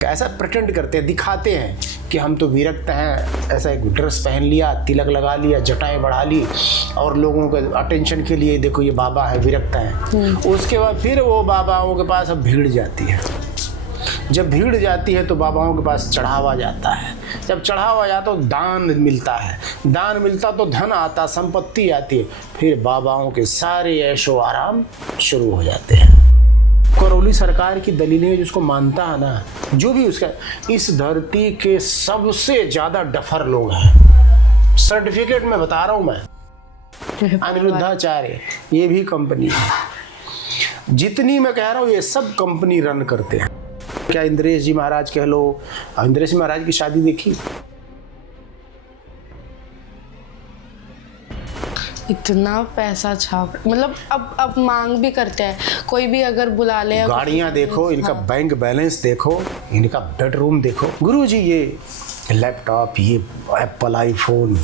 ऐसा प्रिटेंड करते हैं, दिखाते हैं कि हम तो विरक्त हैं। ऐसा एक ड्रेस पहन लिया, तिलक लगा लिया, जटाएं बढ़ा ली और लोगों के अटेंशन के लिए देखो ये बाबा है, विरक्त हैं। उसके बाद फिर वो बाबाओं के पास अब भीड़ जाती है। जब भीड़ जाती है तो बाबाओं के पास चढ़ावा जाता है। जब चढ़ावा जाता तो दान मिलता है, दान मिलता तो धन आता, संपत्ति आती है। फिर बाबाओं के सारे ऐशो आराम शुरू हो जाते हैं। करौली सरकार की दलीलें जिसको मानता है ना, जो भी उसका, इस धरती के सबसे ज्यादा डफर लोग हैं। सर्टिफिकेट में बता रहा हूं मैं। अनिरुद्धाचार्य ये भी कंपनी है। जितनी मैं कह रहा हूं ये सब कंपनी रन करते हैं। क्या इंद्रेश जी महाराज कह लो, इंद्रेश जी महाराज की शादी देखी? इतना पैसा छाप, मतलब अब मांग भी करते हैं, कोई भी अगर बुला ले। गाड़ियां देखो, इनका बैंक बैलेंस देखो, इनका बेडरूम देखो। गुरुजी ये लैपटॉप, ये एप्पल आईफोन,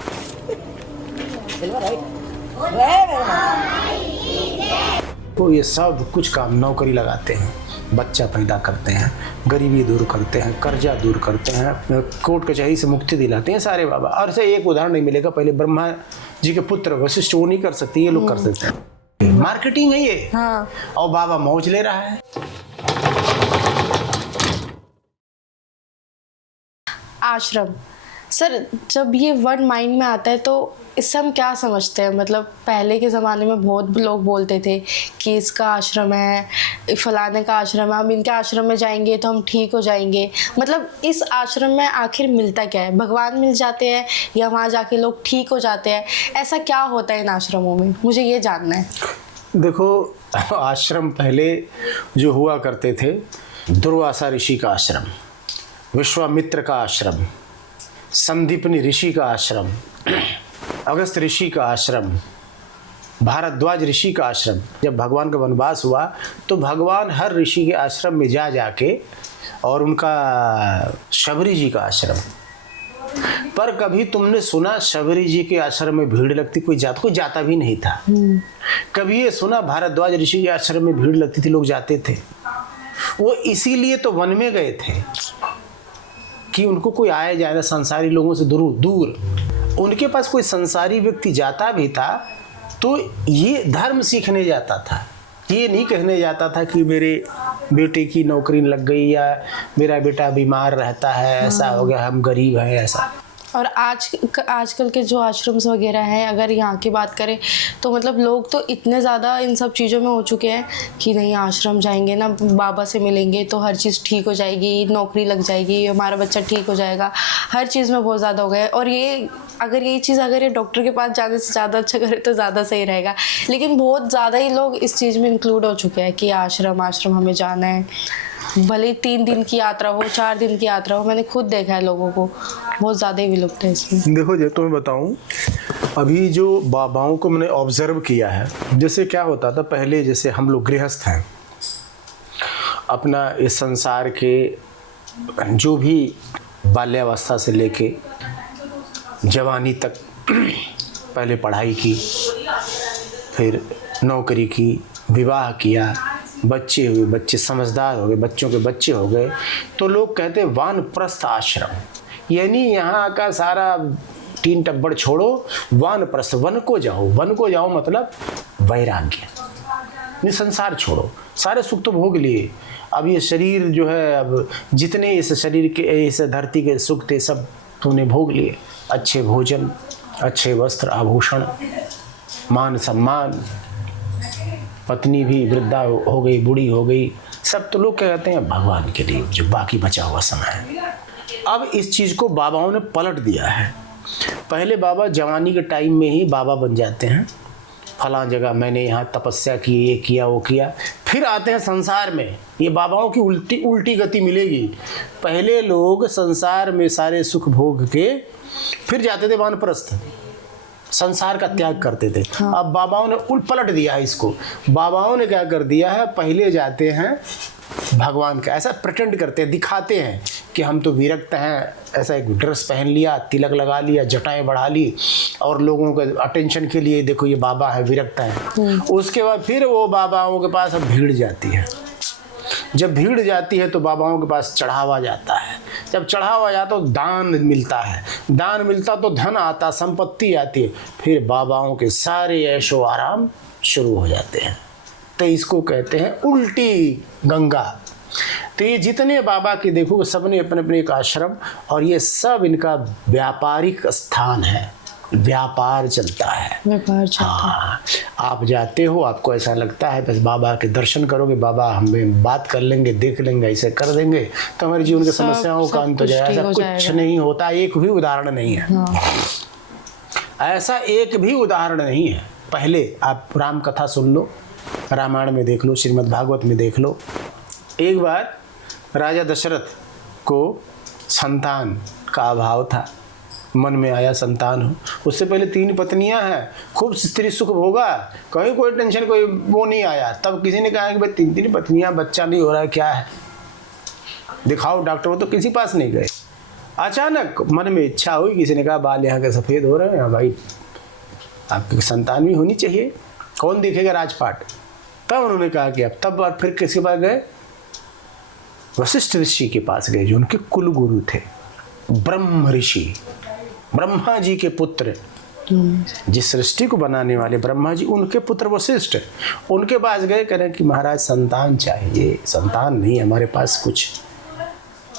तो ये सब कुछ काम नौकरी लगाते हैं, बच्चा पैदा करते हैं, गरीबी दूर करते हैं, कर्जा दूर करते हैं, कोर्ट कचहरी से मुक्ति दिलाते हैं सारे बाबा। और से एक उदाहरण नहीं मिलेगा। पहले ब्रह्मा जी के पुत्र वशिष्ठ वो नहीं कर सकते, ये लोग कर सकते हैं। मार्केटिंग है ये। हाँ। और बाबा मौज ले रहा है। आश्रम सर, जब ये वर्ड माइंड में आता है तो इससे हम क्या समझते हैं? मतलब पहले के ज़माने में बहुत लोग बोलते थे कि इसका आश्रम है, फलाने का आश्रम है, हम इनके आश्रम में जाएंगे तो हम ठीक हो जाएंगे। मतलब इस आश्रम में आखिर मिलता क्या है? भगवान मिल जाते हैं या वहाँ जाके लोग ठीक हो जाते हैं? ऐसा क्या होता है इन आश्रमों में? मुझे ये जानना है। देखो, आश्रम पहले जो हुआ करते थे, दुर्वासा ऋषि का आश्रम, विश्वामित्र का आश्रम, संदीपनी ऋषि का आश्रम, अगस्त ऋषि का आश्रम, भारद्वाज ऋषि का आश्रम। जब भगवान का वनवास हुआ तो भगवान हर ऋषि के आश्रम में जा जाके, और उनका शबरी जी का आश्रम। पर कभी तुमने सुना शबरी जी के आश्रम में भीड़ लगती? कोई जाता भी नहीं था। कभी ये सुना भारद्वाज ऋषि के आश्रम में भीड़ लगती थी, लोग जाते थे? वो इसीलिए तो वन में गए थे कि उनको कोई आया जाए ना, संसारी लोगों से दूर। उनके पास कोई संसारी व्यक्ति जाता भी था तो ये धर्म सीखने जाता था, ये नहीं कहने जाता था कि मेरे बेटे की नौकरी लग गई या मेरा बेटा बीमार रहता है, ऐसा हो गया, हम गरीब हैं, ऐसा। और आजकल के जो आश्रम्स वगैरह हैं, अगर यहाँ की बात करें तो मतलब लोग तो इतने ज़्यादा इन सब चीज़ों में हो चुके हैं कि नहीं, आश्रम जाएंगे ना, बाबा से मिलेंगे तो हर चीज़ ठीक हो जाएगी, नौकरी लग जाएगी, हमारा बच्चा ठीक हो जाएगा। हर चीज़ में बहुत ज़्यादा हो गया है। और ये चीज़ अगर ये डॉक्टर के पास जाने से ज़्यादा अच्छा करे तो ज़्यादा सही रहेगा। लेकिन बहुत ज़्यादा ही लोग इस चीज़ में इंक्लूड हो चुके हैं कि आश्रम हमें जाना है। भले 3 दिन की यात्रा हो, 4 दिन की यात्रा हो, मैंने खुद देखा है लोगों को, बहुत ज़्यादा ही विलुप्त है इसमें। देखो, जो तुम्हें बताऊं, अभी जो बाबाओं को मैंने ऑब्जर्व किया है, जैसे क्या होता था पहले, जैसे हम लोग गृहस्थ हैं, अपना इस संसार के जो भी बाल्यावस्था से लेके जवानी तक पहले पढ़ाई की, फिर नौकरी की, विवाह किया, बच्चे हुए, बच्चे समझदार हो गए, बच्चों के बच्चे हो गए, तो लोग कहते हैं वानप्रस्थ आश्रम। यानी यहाँ का सारा टीन टब्बड़ छोड़ो, वानप्रस्थ, वन को जाओ मतलब वैराग्य, ये संसार छोड़ो, सारे सुख तो भोग लिए। अब ये शरीर जो है, अब जितने इस शरीर के, इस धरती के सुख थे सब तूने भोग लिए। अच्छे भोजन, अच्छे वस्त्र, आभूषण, मान सम्मान, पत्नी भी वृद्धा हो गई, बूढ़ी हो गई, सब तो लोग क्या कहते हैं भगवान के लिए जो बाकी बचा हुआ समय है। अब इस चीज़ को बाबाओं ने पलट दिया है। पहले बाबा जवानी के टाइम में ही बाबा बन जाते हैं, फलां जगह मैंने यहाँ तपस्या की, ये किया, वो किया, फिर आते हैं संसार में। ये बाबाओं की उल्टी गति मिलेगी। पहले लोग संसार में सारे सुख भोग के फिर जाते थे वानप्रस्थ, संसार का त्याग करते थे। अब बाबाओं ने उल्ट पलट दिया है इसको। बाबाओं ने क्या कर दिया है, पहले जाते हैं भगवान का, ऐसा प्रिटेंड करते हैं, दिखाते हैं कि हम तो विरक्त हैं। ऐसा एक ड्रेस पहन लिया, तिलक लगा लिया, जटाएं बढ़ा ली और लोगों के अटेंशन के लिए देखो ये बाबा है, विरक्त हैं। उसके बाद फिर वो बाबाओं के पास अब भीड़ जाती है। जब भीड़ जाती है तो बाबाओं के पास चढ़ावा जाता है, जब चढ़ावा जाता तो दान मिलता है, दान मिलता तो धन आता, संपत्ति आती है, फिर बाबाओं के सारे ऐशो आराम शुरू हो जाते हैं। तो इसको कहते हैं उल्टी गंगा। तो ये जितने बाबा के देखो सबने अपने अपने एक आश्रम, और ये सब इनका व्यापारिक स्थान है, व्यापार चलता है, व्यापार चलता है। हाँ, आप जाते हो, आपको ऐसा लगता है बस बाबा के दर्शन करोगे, बाबा हमें बात कर लेंगे, देख लेंगे, ऐसे कर देंगे तो हमारे जीवन की समस्याओं का अंत हो जाएगा। ऐसा कुछ नहीं होता, एक भी उदाहरण नहीं है। ऐसा एक भी उदाहरण नहीं है। पहले आप राम कथा सुन लो, रामायण में देख लो, श्रीमद् भागवत में देख लो। एक बार राजा दशरथ को संतान का अभाव था, मन में आया संतान हो। उससे पहले 3 पत्नियां हैं, खूब स्त्री सुख भोगा, कहीं कोई टेंशन कोई वो नहीं आया। तब किसी ने कहा कि भाई 3 पत्नियां, बच्चा नहीं हो रहा है, क्या है, दिखाओ डॉक्टर। वो तो किसी पास नहीं गए। अचानक मन में इच्छा हुई, किसी ने कहा बाल यहाँ के सफ़ेद हो रहे हैं भाई, आपकी संतान भी होनी चाहिए, कौन देखेगा राजपाट। तब उन्होंने कहा कि अब तब फिर किसके पास गए, वशिष्ठ ऋषि के पास गए, जो उनके कुल गुरु थे, ब्रह्म ऋषि, ब्रह्मा जी के पुत्र, जिस सृष्टि को बनाने वाले ब्रह्मा जी, उनके पुत्र वशिष्ठ, उनके पास गए, कह रहे कि महाराज संतान चाहिए, संतान नहीं हमारे पास, कुछ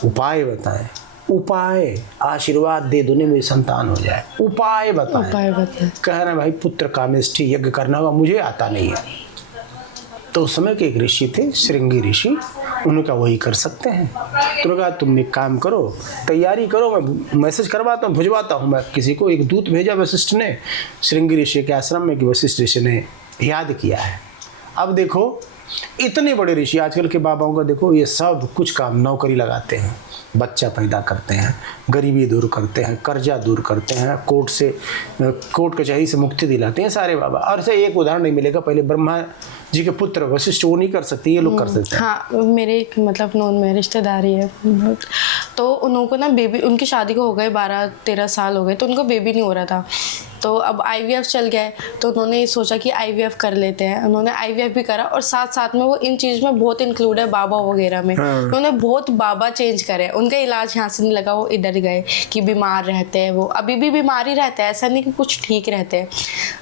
उपाय बताएं। उपाय, आशीर्वाद दे दुनिया में संतान हो जाए, उपाय बताएं। उपाय बताएं। कह रहे भाई पुत्र कामेष्ठी यज्ञ करना होगा, मुझे आता नहीं है। तो उस समय के एक ऋषि थे, श्रृंगी ऋषि, उन्होंने कहा वही कर सकते हैं। तो उन्होंने कहा तुम एक काम करो, तैयारी करो, मैं मैसेज करवाता हूँ, भिजवाता हूँ मैं किसी को। एक दूत भेजा वशिष्ठ ने श्रृंगी ऋषि के आश्रम में, कि वशिष्ठ ऋषि ने याद किया है। अब देखो इतने बड़े ऋषि, आजकल के बाबाओं का देखो, ये सब कुछ काम, नौकरी लगाते हैं, बच्चा पैदा करते हैं, गरीबी दूर करते हैं, कर्जा दूर करते हैं, कोर्ट कचहरी से मुक्ति दिलाते हैं सारे बाबा। और ऐसे एक उदाहरण नहीं मिलेगा। पहले ब्रह्मा जी के पुत्र वशिष्ठ वो नहीं कर सकते, ये लोग कर सकते हैं। हाँ, मेरे एक मतलब नॉन में रिश्तेदारी है, तो उनको ना बेबी, उनकी शादी को हो गए 12-13 साल हो गए, तो उनको बेबी नहीं हो रहा था। तो अब IVF चल गया है, तो उन्होंने सोचा कि IVF कर लेते हैं। उन्होंने IVF भी करा, और साथ साथ में वो इन चीज़ में बहुत इंक्लूड है, बाबा वगैरह में। उन्होंने बहुत बाबा चेंज करे, उनका इलाज यहाँ से नहीं लगा, वो इधर गए कि बीमार रहते हैं, वो अभी भी बीमार ही रहते हैं, ऐसा नहीं कि कुछ ठीक रहते हैं।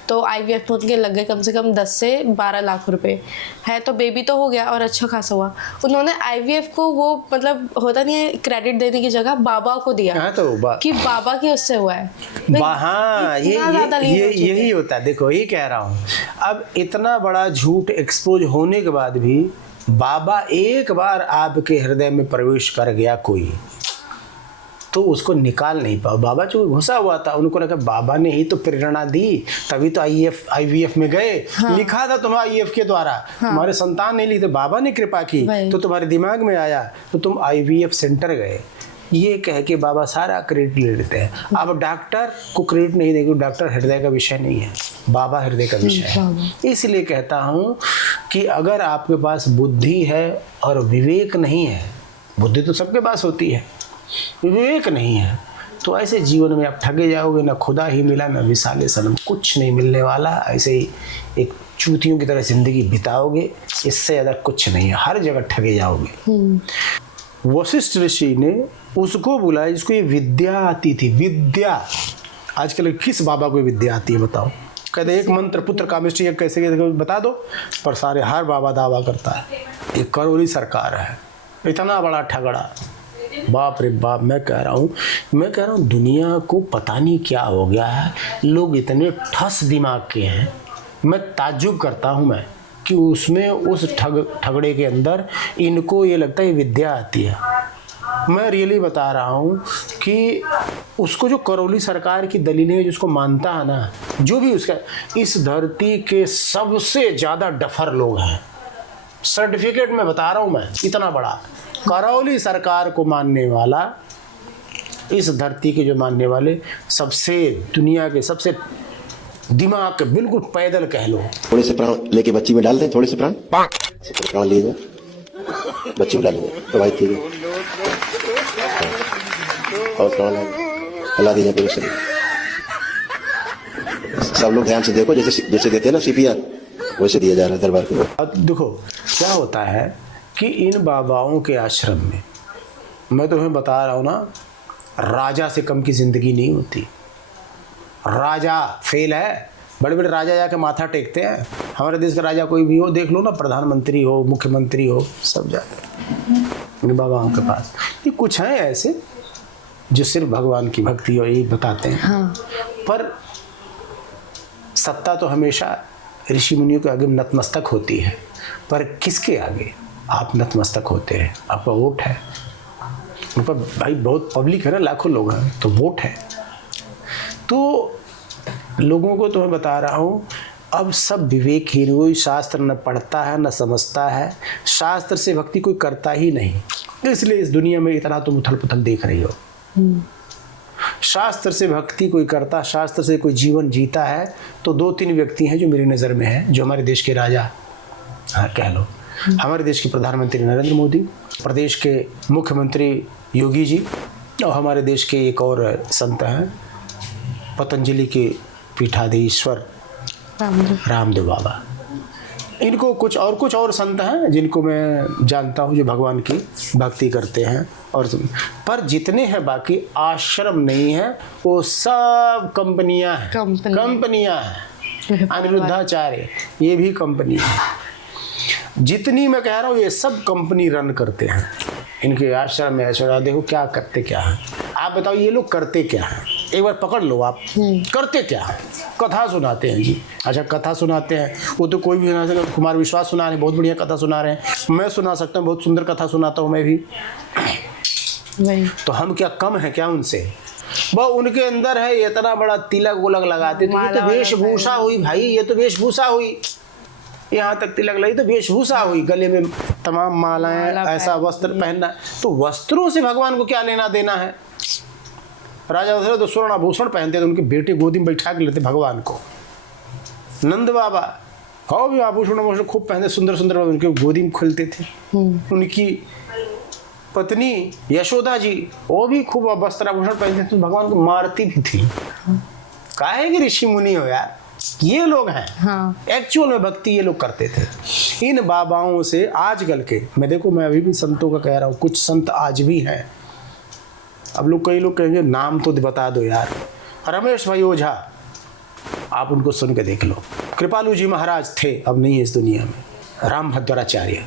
तो IVF में उनके लग गए कम से कम 10 से 12 लाख रुपए है। तो बेबी तो हो गया और अच्छा खासा हुआ। उन्होंने IVF को वो मतलब होता नहीं है, क्रेडिट देने की जगह बाबा को दिया, तो कि बाबा की उससे हुआ है। हाँ, यही होता है। देखो ये कह रहा हूँ, अब इतना बड़ा झूठ एक्सपोज होने के बाद भी बाबा एक बार आपके हृदय में प्रवेश कर गया कोई, तो उसको निकाल नहीं पाओ। बाबा जो घुसा हुआ था, उनको लगा बाबा ने ही तो प्रेरणा दी, तभी तो IVF में गए। हाँ। लिखा था तुम्हें IVF के द्वारा, हाँ। तुम्हारे संतान नहीं ली, तो बाबा ने कृपा की, तो तुम्हारे दिमाग में आया, तो तुम IVF सेंटर गए। ये कह के बाबा सारा क्रेडिट ले लेते हैं। अब डॉक्टर को क्रेडिट नहीं देंगे, डॉक्टर हृदय का विषय नहीं है, बाबा हृदय का विषय है। इसलिए कहता हूँ कि अगर आपके पास बुद्धि है और विवेक नहीं है, बुद्धि तो सबके पास होती है, विवेक नहीं है, तो ऐसे जीवन में आप ठगे जाओगे। ना खुदा ही मिला, ना विशाले सनम, कुछ नहीं मिलने वाला। ऐसे ही एक चूतियों की तरह जिंदगी बिताओगे, इससे ज़्यादा कुछ नहीं है, हर जगह ठगे जाओगे। वशिष्ठ ऋषि ने उसको बुलाया जिसको ये विद्या आती थी। विद्या, आजकल किस बाबा को विद्या आती है बताओ? कहते एक मंत्र पुत्र कामेष्ठी कैसे बता दो, पर सारे हर बाबा दावा करता है। एक करोड़ी सरकार है, इतना बड़ा ठगड़ा, बाप रे बाप। मैं कह रहा हूँ दुनिया को पता नहीं क्या हो गया है, लोग इतने ठस दिमाग के हैं। मैं ताज्जुब करता हूँ मैं कि उसमें उस ठगड़े के अंदर इनको ये लगता है विद्या आती है। मैं रियली बता रहा हूँ कि उसको जो करौली सरकार की दलीलें जिसको मानता है ना, जो भी उसका, इस धरती के सबसे ज़्यादा डफर लोग हैं। सर्टिफिकेट में बता रहा हूँ मैं, इतना बड़ा करौली सरकार को मानने वाला, इस धरती के जो मानने वाले सबसे, दुनिया के सबसे दिमाग के बिल्कुल पैदल कह लो। थोड़े से प्राण लेके बच्ची में डाल दें, थोड़े से प्राण लिए जाए, बच्ची में डालेंगे तो भाई ठीक है, और प्राण हला दीजिए पूरे शरीर। सब लोग ध्यान से देखो, जैसे देते हैं ना CPR, वैसे दिया जा रहा है दरबार के। अब देखो क्या होता है कि इन बाबाओं के आश्रम में, मैं तुम्हें बता रहा हूँ ना, राजा से कम की ज़िंदगी नहीं होती। राजा फेल है, बड़े बड़े राजा जाके माथा टेकते हैं। हमारे देश का राजा कोई भी हो, देख लो ना, प्रधानमंत्री हो, मुख्यमंत्री हो, सब जाते इन बाबाओं के पास। ये कुछ हैं ऐसे जो सिर्फ भगवान की भक्ति और यही बताते हैं। हाँ। पर सत्ता तो हमेशा ऋषि मुनियों के आगे नतमस्तक होती है, पर किसके आगे आप नतमस्तक होते हैं? आपका वोट है, उन पर भाई बहुत पब्लिक है ना, लाखों लोग हैं, तो वोट है। तो लोगों को तो मैं बता रहा हूँ, अब सब विवेकहीन, कोई शास्त्र न पढ़ता है न समझता है, शास्त्र से भक्ति कोई करता ही नहीं, इसलिए इस दुनिया में इतना तुम उथल पुथल देख रही हो। शास्त्र से भक्ति कोई करता, शास्त्र से कोई जीवन जीता है तो 2-3 व्यक्ति हैं जो मेरी नज़र में हैं, जो हमारे देश के राजा, हाँ कह लो, हमारे देश के प्रधानमंत्री नरेंद्र मोदी, प्रदेश के मुख्यमंत्री योगी जी, और हमारे देश के एक और संत हैं, पतंजलि के पीठाधीश्वर रामदेव बाबा। इनको कुछ और संत हैं जिनको मैं जानता हूँ जो भगवान की भक्ति करते हैं, और पर जितने हैं बाकी आश्रम नहीं है, वो सब कंपनियां हैं। कंपनियां हैं। अनिरुद्धाचार्य ये भी कंपनी है। जितनी मैं कह रहा हूँ ये सब कंपनी रन करते हैं। इनके आश्रम में ऐसा देखो क्या करते क्या है। आप बताओ ये लोग करते क्या है, एक बार पकड़ लो आप, करते क्या है? कथा सुनाते हैं जी। अच्छा कथा सुनाते हैं, वो तो कोई भी सुना सकता। कुमार विश्वास सुना रहे हैं, बहुत बढ़िया कथा सुना रहे हैं, मैं सुना सकता हूँ, बहुत सुंदर कथा सुनाता हूँ मैं भी। तो हम क्या कम है क्या उनसे? वो उनके अंदर है इतना बड़ा तिलक उलक लगाते, तो ये तो वेशभूषा हुई भाई, ये तो वेशभूषा हुई। यहाँ तक तिलक लगी तो वेशभूषा हुई, गले में तमाम मालाएं, ऐसा वस्त्र पहनना। तो वस्त्रों से भगवान को क्या लेना देना है? राजा दशरथ तो स्वर्ण आभूषण पहनते थे, उनके बेटे गोदी में बैठा के लेते भगवान को। नंद बाबा हो भी आभूषण खूब पहनते, सुंदर सुंदर, उनके गोदी में खुलते थे। उनकी पत्नी यशोदा जी वो भी खूब वस्त्र आभूषण पहनते थे, तो भगवान को मारती भी थी। काहे कि ऋषि मुनि हो यार, ये लोग हैं। हाँ। एक्चुअल में भक्ति ये लोग करते थे। इन बाबाओं से आजकल के, मैं देखो मैं अभी भी संतों का कह रहा हूँ, कुछ संत आज भी हैं। अब लोग कई लोग कहेंगे नाम तो बता दो यार, रमेश भाई ओझा, आप उनको सुन के देख लो। कृपालु जी महाराज थे, अब नहीं है इस दुनिया में। राम भद्राचार्य,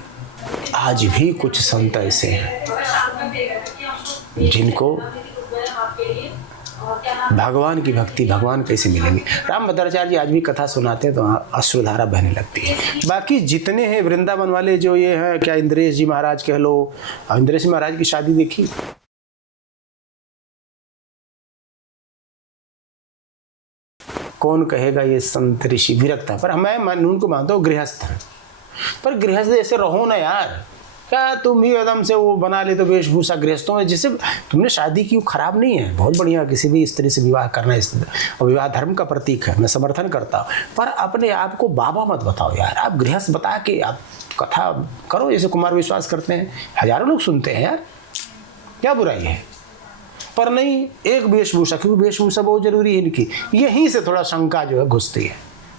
आज भी कुछ संत ऐसे हैं जिनको भगवान की भक्ति, भगवान कैसे मिलेंगे। राम भद्राचार्य जी आज भी कथा सुनाते हैं तो अश्रुधारा बहने लगती है। बाकी जितने हैं वृंदावन वाले जो ये हैं, क्या इंद्रेश जी महाराज कह लो, इंद्रेश महाराज की शादी देखी, कौन कहेगा ये संत ऋषि विरक्त है, पर मैं उनको मानता हूँ गृहस्थ है। पर गृहस्थ ऐसे रहो ना यार, क्या तुम भी एकदम से वो बना ले तो वेशभूषा गृहस्थों में, जिससे तुमने शादी की, खराब नहीं है, बहुत बढ़िया, किसी भी स्त्री से विवाह करना, और विवाह धर्म का प्रतीक है, मैं समर्थन करता हूँ। पर अपने आप को बाबा मत बताओ यार, आप गृहस्थ बता के आप कथा करो, जैसे कुमार विश्वास करते हैं, हजारों लोग सुनते हैं यार, क्या बुराई है। पर नहीं, एक वेशभूषा, क्योंकि वेशभूषा बहुत जरूरी है इनकी, यहीं से थोड़ा शंका जो है घुसती है।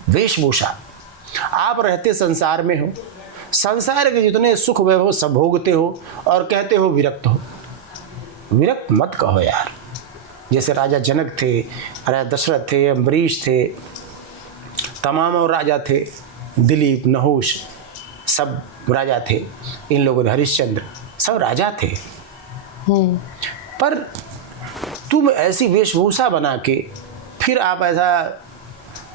वेशभूषा, आप रहते संसार में हो, संसार के जितने सुख वैभव सब भोगते हो और कहते हो विरक्त हो। विरक्त मत कहो यार। जैसे राजा जनक थे, राजा दशरथ थे, अम्बरीश थे, तमाम और राजा थे, दिलीप, नहुष, सब राजा थे। इन लोगों ने, हरिश्चंद्र, सब राजा थे। पर तुम ऐसी वेशभूषा बना के फिर आप ऐसा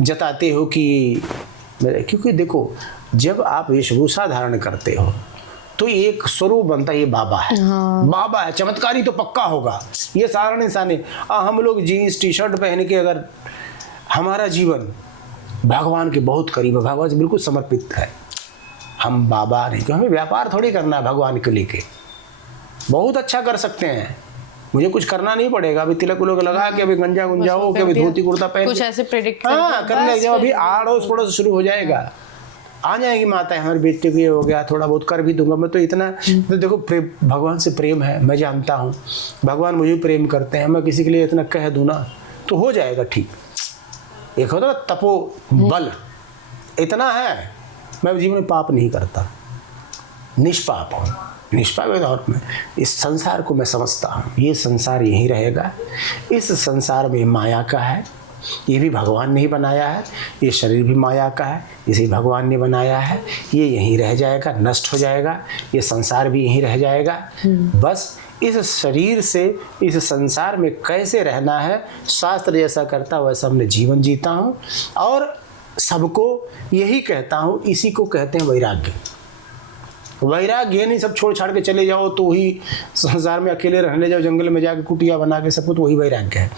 जताते हो कि, क्योंकि देखो जब आप वेशभूषा धारण करते हो तो एक स्वरूप बनता है, ये बाबा है। हाँ। बाबा है, चमत्कारी तो पक्का होगा। ये साधारण इंसान है। हम लोग जीन्स टी शर्ट पहन के अगर हमारा जीवन भगवान के बहुत करीब है, भगवान से बिल्कुल समर्पित है, हम बाबा नहीं, क्योंकि हमें व्यापार थोड़ी करना है भगवान को लेके। बहुत अच्छा कर सकते हैं, मुझे कुछ करना नहीं पड़ेगा। अभी तिलक उलक लगा के, अभी गंजा गुंजा हो के, अभी धोती कुर्ता पहन कुछ ऐसे प्रेडिक्ट करने जब अभी आड़ोस पड़ोस शुरू हो जाएगा, आ जाएगी माता, हमारे बेटे को ये हो गया, थोड़ा बहुत कर भी दूंगा मैं, तो इतना तो देखो भगवान से प्रेम है, मैं जानता हूँ भगवान मुझे प्रेम करते हैं, मैं किसी के लिए इतना कह दूँ ना तो हो जाएगा ठीक। एक होता ना तपो बल, इतना है, मैं जीवन में पाप नहीं करता, निष्पाप हूँ। निष्पाप के तौर में इस संसार को मैं समझता हूँ, ये संसार यहीं रहेगा, इस संसार में माया का है, ये भी भगवान ने ही बनाया है, ये शरीर भी माया का है, इसे भगवान ने बनाया है, ये यहीं रह जाएगा, नष्ट हो जाएगा, ये संसार भी यहीं रह जाएगा। बस इस शरीर से इस संसार में कैसे रहना है, शास्त्र जैसा करता वैसा हमने जीवन जीता हूँ और सबको यही कहता हूँ, इसी को कहते हैं वैराग्य। वैराग्य ये नहीं सब छोड़ छाड़ के चले जाओ तो ही संसार में अकेले रहने जाओ, जंगल में जाके कुटिया बना के, सब कुछ वही वैराग्य है।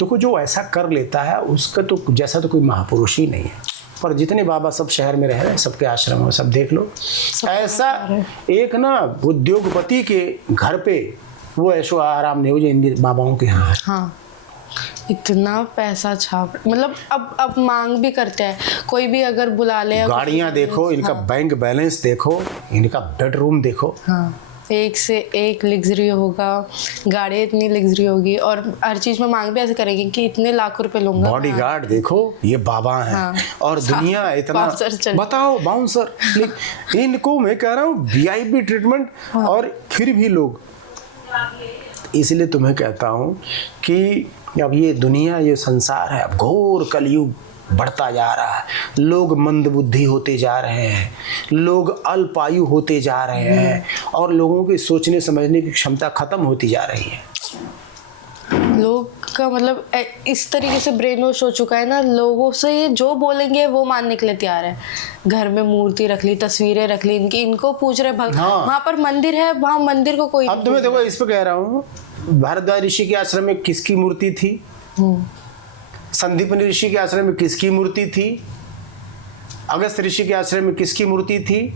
तो जो ऐसा कर लेता है उसका तो जैसा तो कोई महापुरुष ही नहीं है। पर जितने बाबा सब शहर में रह रहे हैं, सबके आश्रम में सब देख लो, ऐसा एक ना उद्योगपति के घर पे वो ऐशो आराम नहीं हो जो इन बाबाओं के यहाँ है। हाँ, इतना पैसा छाप, मतलब अब मांग भी करते हैं, कोई भी अगर बुला ले। गाड़ियाँ देखो, इनका बैंक बैलेंस देखो, इनका बेडरूम देखो। हाँ, एक से एक लग्जरी होगा, गाड़ी इतनी लग्जरी होगी और हर चीज में मांग भी ऐसे करेंगे कि इतने लाख रुपए लूंगा। बॉडीगार्ड देखो, ये बाबा हैं। हाँ। और दुनिया इतना बताओ, बाउंसर, इनको मैं कह रहा हूँ VIP ट्रीटमेंट। हाँ। और फिर भी लोग, इसलिए तुम्हें कहता हूँ कि अब ये दुनिया, ये संसार है, अब घोर कलयुग बढ़ता जा रहा है, लोग मंदबुद्धि होते जा रहे हैं, लोग अल्पायु होते जा रहे हैं और लोगों की सोचने समझने की क्षमता खत्म होती जा रही है। लोग का मतलब इस तरीके से ब्रेन वॉश हो चुका है ना, लोगों से ये जो बोलेंगे वो मानने के लिए तैयार है। घर में मूर्ति रख ली, तस्वीरें रख ली, इनको पूछ रहे वहाँ पर मंदिर है, वहाँ मंदिर को कोई। अब तुम्हें देखो, इस पे कह रहा हूँ, भारद्वाज ऋषि के आश्रम में किसकी मूर्ति थी? संदीपनी ऋषि के आश्रम में किसकी मूर्ति थी? अगस्त ऋषि के आश्रम में किसकी मूर्ति थी?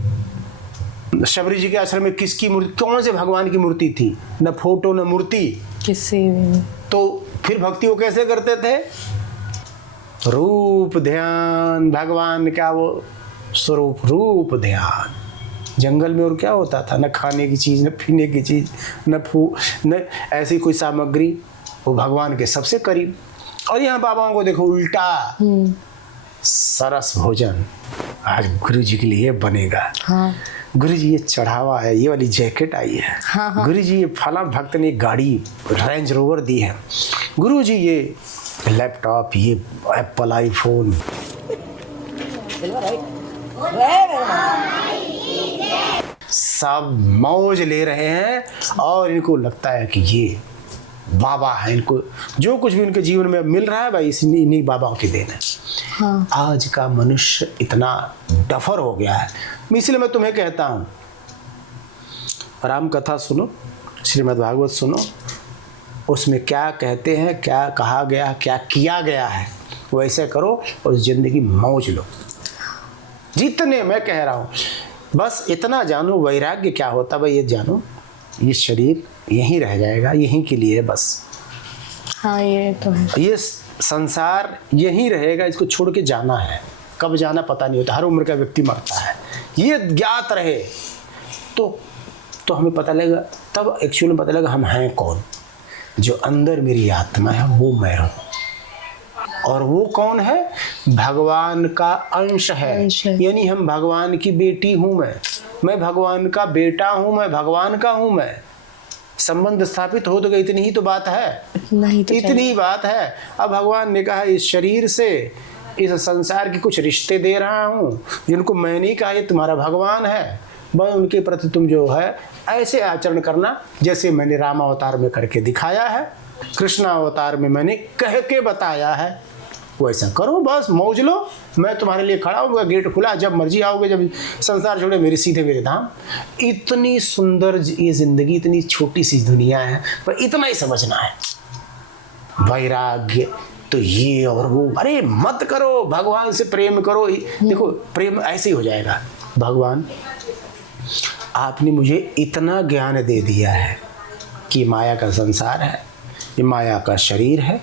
शबरी जी के आश्रम में किसकी मूर्ति, कौन से भगवान की मूर्ति थी? न फोटो न मूर्ति, किसी भी। तो फिर भक्ति वो कैसे करते थे? रूप ध्यान, भगवान का वो स्वरूप, रूप ध्यान। जंगल में और क्या होता था? न खाने की चीज़, न पीने की चीज़, न ऐसी कोई सामग्री, वो भगवान के सबसे करीब। और यहाँ बाबाओं को देखो उल्टा, सरस भोजन आज गुरु जी के लिए बनेगा। हाँ। गुरु जी ये चढ़ावा है, ये वाली जैकेट आई है। हाँ। गुरु जी ये फला भक्त ने गाड़ी रेंज रोवर दी है। गुरु जी ये लैपटॉप, ये एप्पल आईफोन। सब मौज ले रहे हैं और इनको लगता है कि ये बाबा है, इनको जो कुछ भी उनके जीवन में मिल रहा है भाई इन्हीं बाबाओं की देन है। हाँ। आज का मनुष्य इतना डफर हो गया है, इसलिए मैं तुम्हें कहता हूँ, राम कथा सुनो, श्रीमद् भागवत सुनो, उसमें क्या कहते हैं, क्या कहा गया, क्या किया गया है, वैसे करो और जिंदगी मौज लो। जितने मैं कह रहा हूँ, बस इतना जानो वैराग्य क्या होता है भाई, ये जानो ये शरीर यहीं रह जाएगा, यहीं के लिए बस। हाँ, ये तो है। ये संसार यहीं रहेगा, इसको छोड़ के जाना है, कब जाना पता नहीं होता, हर उम्र का व्यक्ति मरता है। ये ज्ञात रहे तो हमें पता लगेगा, तब एक्चुअली पता लगेगा हम हैं कौन। जो अंदर मेरी आत्मा है वो मैं हूँ, और वो कौन है? भगवान का अंश है, यानी हम भगवान की बेटी हूँ, मैं भगवान का बेटा हूँ, मैं भगवान का हूँ। मैं संबंध स्थापित हो तो गया, इतनी ही तो बात है, नहीं तो इतनी ही बात है। अब भगवान ने कहा इस शरीर से इस संसार के कुछ रिश्ते दे रहा हूँ, जिनको मैं नहीं कहा ये तुम्हारा भगवान है, बस उनके प्रति तुम जो है ऐसे आचरण करना जैसे मैंने राम अवतार में करके दिखाया है, कृष्ण अवतार में मैंने कह के बताया है, वैसा करो, बस मौज लो। मैं तुम्हारे लिए खड़ा हूँ, गेट खुला, जब मर्जी आओगे, जब संसार छोड़े मेरे सीधे मेरे धाम। इतनी सुंदर ये जिंदगी, इतनी छोटी सी दुनिया है, पर इतना ही समझना है, वैराग्य तो ये और वो। अरे मत करो, भगवान से प्रेम करो। देखो प्रेम ऐसे ही हो जाएगा, भगवान आपने मुझे इतना ज्ञान दे दिया है कि माया का संसार है, ये माया का शरीर है,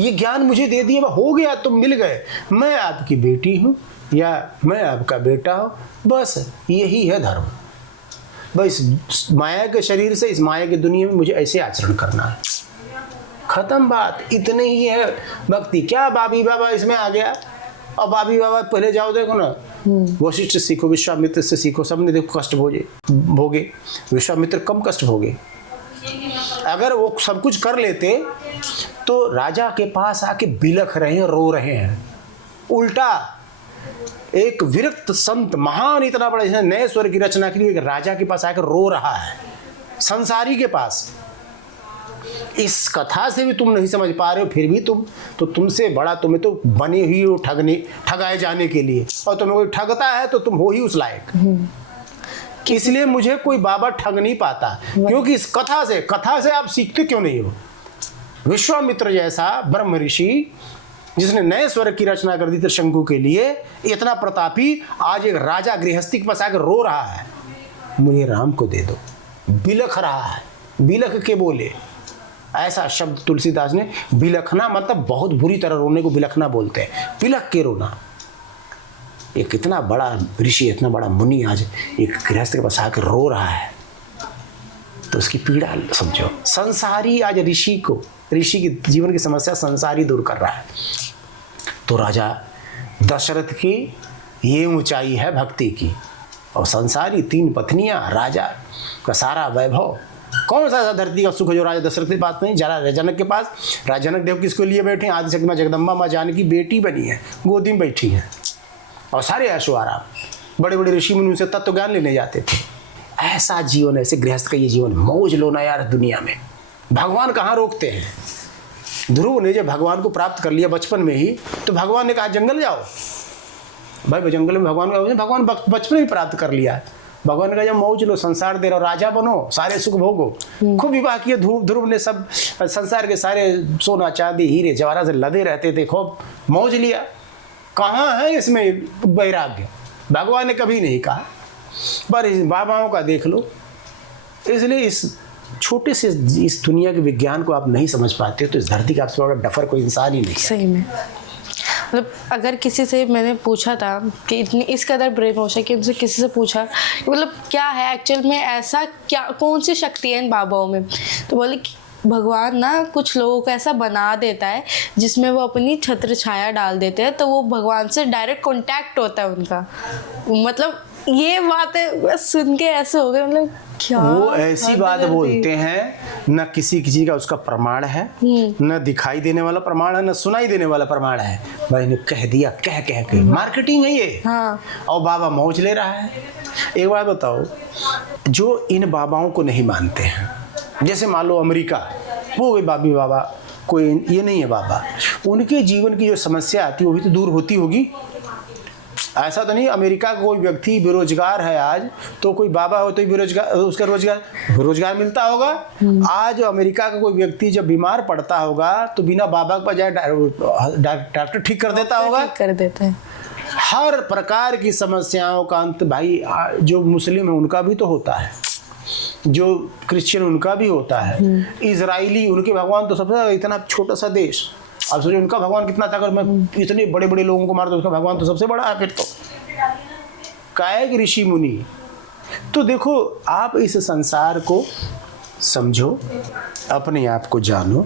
ये ज्ञान मुझे दे दिया, हो गया, तुम मिल गए, मैं आपकी बेटी हूँ या मैं आपका बेटा हूँ, बस यही है धर्म। बस माया के शरीर से इस माया की दुनिया में मुझे ऐसे आचरण करना है, खत्म बात, इतने ही है भक्ति। क्या बाबी बाबा इसमें आ गया, अब भाभी बाबा पहले जाओ देखो ना, वशिष्ठ से सीखो, विश्वामित्र से सीखो, सबने देखो कष्ट भोगे, विश्वामित्र कम कष्ट भोगे। अगर वो सब कुछ कर लेते तो राजा के पास आके बिलख रहे हैं, रो रहे हैं। उल्टा एक विरक्त संत महान इतना बड़ा, जिसने नए स्वर की रचना की, एक राजा के पास आकर रो रहा है, संसारी के पास। इस कथा से भी तुम नहीं समझ पा रहे हो, फिर भी तुमसे बड़ा तुम्हें तो बनी हुई हो ठगाए जाने के लिए, और तुम्हें कोई ठगता है तो तुम हो ही उस लायक। इसलिए मुझे कोई बाबा ठग नहीं पाता, क्योंकि इस कथा से आप सीखते क्यों नहीं हो। विश्वामित्र जैसा ब्रह्म ऋषि जिसने नए स्वर्ग की रचना कर दी त्रिशंकु के लिए, इतना प्रतापी आज एक राजा गृहस्थी के पास आकर रो रहा है, मुझे राम को दे दो। बिलख रहा है, बिलख के बोले। ऐसा शब्द तुलसीदास ने, बिलखना मतलब बहुत बुरी तरह रोने को बिलखना बोलते हैं, बिलख के रोना। एक इतना बड़ा ऋषि, इतना बड़ा मुनि आज एक गृहस्थ के पास आकर रो रहा है, तो उसकी पीड़ा समझो। संसारी आज ऋषि की जीवन की समस्या संसारी दूर कर रहा है। तो राजा दशरथ की ये ऊंचाई है भक्ति की, और संसारी 3 पत्नियां, राजा का सारा वैभव। कौन सा धरती का सुख है जो राजा दशरथ के पास नहीं, जरा जनक के पास। राजा जनक देव किसको लिए बैठे हैं, आदिशक्ति मां जगदम्बा मां जानकी बेटी बनी है, गोदी में बैठी है, और सारे ऐशो आराम। बड़े बड़े ऋषि मुनि उनसे तत्व ज्ञान लेने जाते थे। ऐसा जीवन, ऐसे गृहस्थ का ये जीवन, मौज लो ना यार दुनिया में। भगवान कहाँ रोकते हैं। ध्रुव ने जब भगवान को प्राप्त कर लिया बचपन में ही, तो भगवान ने कहा जंगल जाओ। भाई भजंगल में भगवान बचपन में प्राप्त कर लिया। भगवान का जब मौज लो, संसार दे रहो, राजा बनो, सारे सुख भोगो। खूब विवाह किए। ध्रुव ने सब संसार के सारे सोना चांदी हीरे जवाहरात से लदे रहते थे, खूब मौज लिया। कहाँ है इसमें वैराग्य? भगवान ने कभी नहीं कहा। पर इस बाबाओं का देख लो। इसलिए इस छोटे से इस दुनिया के विज्ञान को आप नहीं समझ पाते हो, तो इस धरती का आपसे बड़ा डफर कोई इंसान ही नहीं है। सही में। मतलब अगर किसी से मैंने पूछा था कि इतनी इस कदर ब्रेन वॉश है कि उनसे किसी से पूछा मतलब क्या है एक्चुअल में, ऐसा क्या कौन सी शक्ति है इन बाबाओं में, तो बोले कि भगवान ना कुछ लोगों को ऐसा बना देता है जिसमें वो अपनी छत्र छाया डाल देते हैं, तो वो भगवान से डायरेक्ट कांटेक्ट होता है उनका। मतलब ये बातें सुन के ऐसे हो गए, मतलब क्या वो ऐसी बात बोलते हैं, न किसी चीज का उसका प्रमाण है, न दिखाई देने वाला प्रमाण है, न सुनाई देने वाला प्रमाण है। भाई ने कह दिया, कह के मार्केटिंग है ये। हाँ। और बाबा मौज ले रहा है। एक बात बताओ, जो इन बाबाओं को नहीं मानते हैं, जैसे मान लो अमेरिका, वो बाबी बाबा कोई ये नहीं है बाबा, उनके जीवन की जो समस्या आती है वो भी तो दूर होती होगी। ऐसा तो नहीं अमेरिका का कोई व्यक्ति बेरोजगार है आज, तो कोई बाबा हो तो ही बेरोजगार, उसका रोजगार मिलता होगा। आज अमेरिका का कोई व्यक्ति जब बीमार पड़ता होगा तो बिना बाबा के पास जाए डॉक्टर ठीक कर देता होगा। कर देते हैं। हर प्रकार की समस्याओं का अंत भाई जो मुस्लिम है उनका भी तो होता है, जो क्रिश्चियन उनका भी होता है, इजराइली उनके भगवान तो सबसे, इतना छोटा सा देश, अब सोचिए उनका भगवान कितना ताकत, मैं इतने बड़े बड़े लोगों को मारता हूं, उसका भगवान तो सबसे बड़ा है। फिर तो कायक ऋषि मुनि। तो देखो आप इस संसार को समझो, अपने आप को जानो,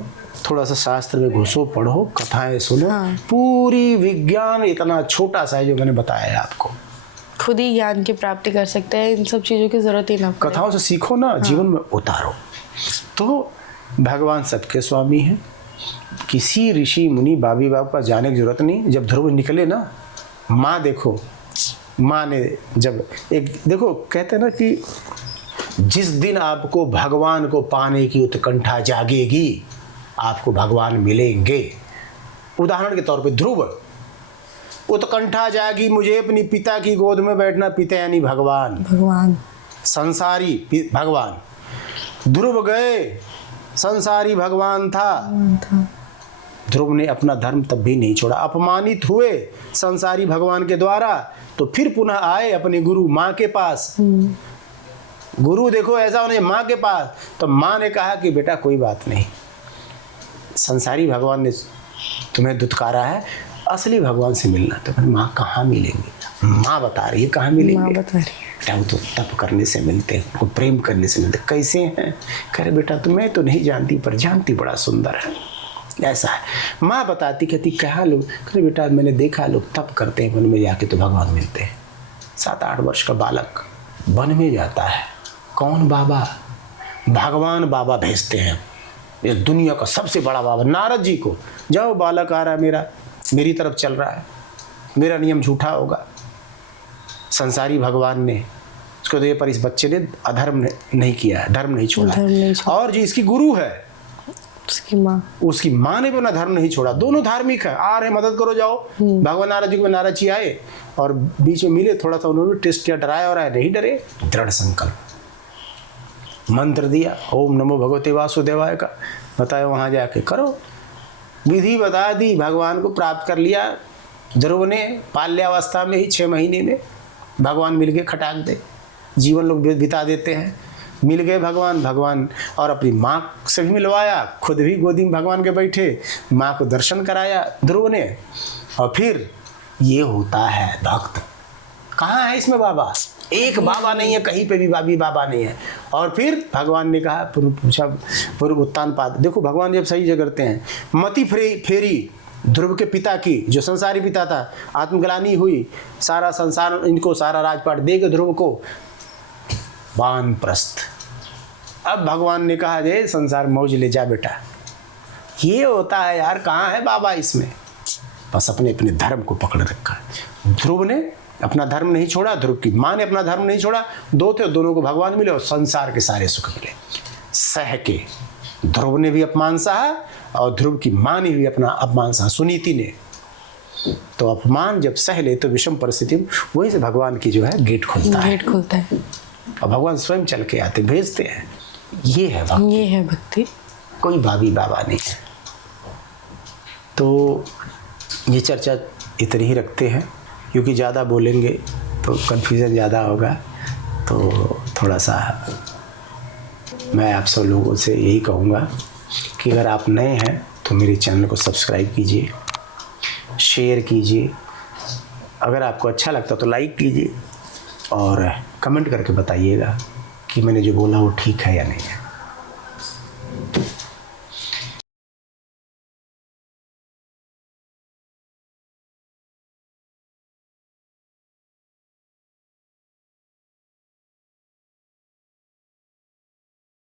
थोड़ा सा शास्त्र में घुसो, पढ़ो, कथाएं सुनो। हाँ। पूरी विज्ञान इतना छोटा सा है जो मैंने बताया है आपको। खुद ही ज्ञान की प्राप्ति कर सकते हैं, इन सब चीज़ों की जरूरत ही ना पड़े। कथाओं से सीखो ना। हाँ। जीवन में उतारो। तो भगवान सबके स्वामी हैं, किसी ऋषि मुनि बाबी बाबा पास जाने की जरूरत नहीं। जब ध्रुव निकले ना, माँ देखो, माँ ने जब एक देखो कहते हैं ना कि जिस दिन आपको भगवान को पाने की उत्कंठा जागेगी, आपको भगवान मिलेंगे। उदाहरण के तौर पे ध्रुव, उत्कंठा जागी मुझे अपनी पिता की गोद में बैठना, पिता यानी भगवान संसारी भगवान। ध्रुव गए, संसारी भगवान था। ध्रुव ने अपना धर्म तब भी नहीं छोड़ा। अपमानित हुए संसारी भगवान के द्वारा, तो फिर पुनः आए अपने गुरु माँ के पास। गुरु देखो ऐसा होने माँ के पास, तो माँ ने कहा कि बेटा कोई बात नहीं, संसारी भगवान ने तुम्हें दुत्कारा है, असली भगवान से मिलना। तो माँ कहाँ मिलेंगे? माँ बता रही है कहाँ मिलेंगे। बेटा वो तो तप करने से मिलते हैं, उनको प्रेम करने से मिलते। कैसे हैं? कह रहे बेटा तुम्हें तो नहीं जानती, पर जानती बड़ा सुंदर है। ऐसा है। माँ बताती, कहती क्या लोग, कहते बेटा मैंने देखा लोग तप करते हैं वन में जाके तो भगवान मिलते हैं। 7-8 वर्ष का बालक वन में जाता है, कौन बाबा? भगवान बाबा भेजते हैं, ये दुनिया का सबसे बड़ा बाबा नारद जी को, जाओ बालक आ रहा है मेरी तरफ चल रहा है, मेरा नियम झूठा होगा। संसारी भगवान ने उसको दिए, पर इस बच्चे ने अधर्म नहीं किया है, धर्म नहीं छोड़ा। और जो इसकी गुरु है उसकी माँ ने भी अपना धर्म नहीं छोड़ा। दोनों धार्मिक है, आ रहे मदद करो जाओ। भगवान नारद जी को नारद जी आए और बीच में मिले, थोड़ा सा उन्होंने टेस्ट किया, डराया और आए, नहीं डरे, दृढ़ संकल्प, मंत्र दिया ओम नमो भगवते वासुदेवाय का, बताया वहाँ जाके करो, विधि बता दी, भगवान को प्राप्त कर लिया। ध्रुव ने बाल्यावस्था में ही 6 महीने में भगवान मिल गए, खटाक दे जीवन लोग बिता देते हैं, मिल गए भगवान और अपनी माँ से भी मिलवाया, खुद भी गोदी में भगवान के बैठे, माँ को दर्शन कराया ध्रुव ने। और फिर ये होता है भक्त। कहाँ है इसमें बाबा? एक बाबा नहीं है, कहीं पे भी बाबा नहीं है। और फिर भगवान ने कहा, पूछा पूर्व उत्तान पाद, देखो भगवान जब सही जगह करते हैं, मति फेरी ध्रुव के पिता की, जो संसारी पिता था, आत्मग्लानि हुई, सारा संसार इनको सारा राजपाट देगा ध्रुव को, वानप्रस्थ। अब भगवान ने कहा जय संसार मौज ले जा बेटा। ये होता है यार, कहाँ है बाबा इसमें? बस अपने अपने धर्म को पकड़ रखा है। ध्रुव ने अपना धर्म नहीं छोड़ा, ध्रुव की माँ ने अपना धर्म नहीं छोड़ा, दो थे, दोनों को भगवान मिले और संसार के सारे सुख मिले। सह के ध्रुव ने भी अपमान सहा और ध्रुव की माँ ने भी अपना अपमान सहा, सुनीति ने। तो अपमान जब सह ले तो विषम परिस्थिति में वहीं से भगवान की जो है गेट खुलता है और भगवान स्वयं चल के आते, भेजते हैं। ये है भक्ति, ये है भक्ति, कोई भाभी बाबा नहीं है। तो ये चर्चा इतनी ही रखते हैं, क्योंकि ज़्यादा बोलेंगे तो कन्फ्यूज़न ज़्यादा होगा। तो थोड़ा सा मैं आप सब लोगों से यही कहूँगा कि अगर आप नए हैं तो मेरे चैनल को सब्सक्राइब कीजिए, शेयर कीजिए, अगर आपको अच्छा लगता तो लाइक कीजिए और कमेंट करके बताइएगा कि मैंने जो बोला वो ठीक है या नहीं है।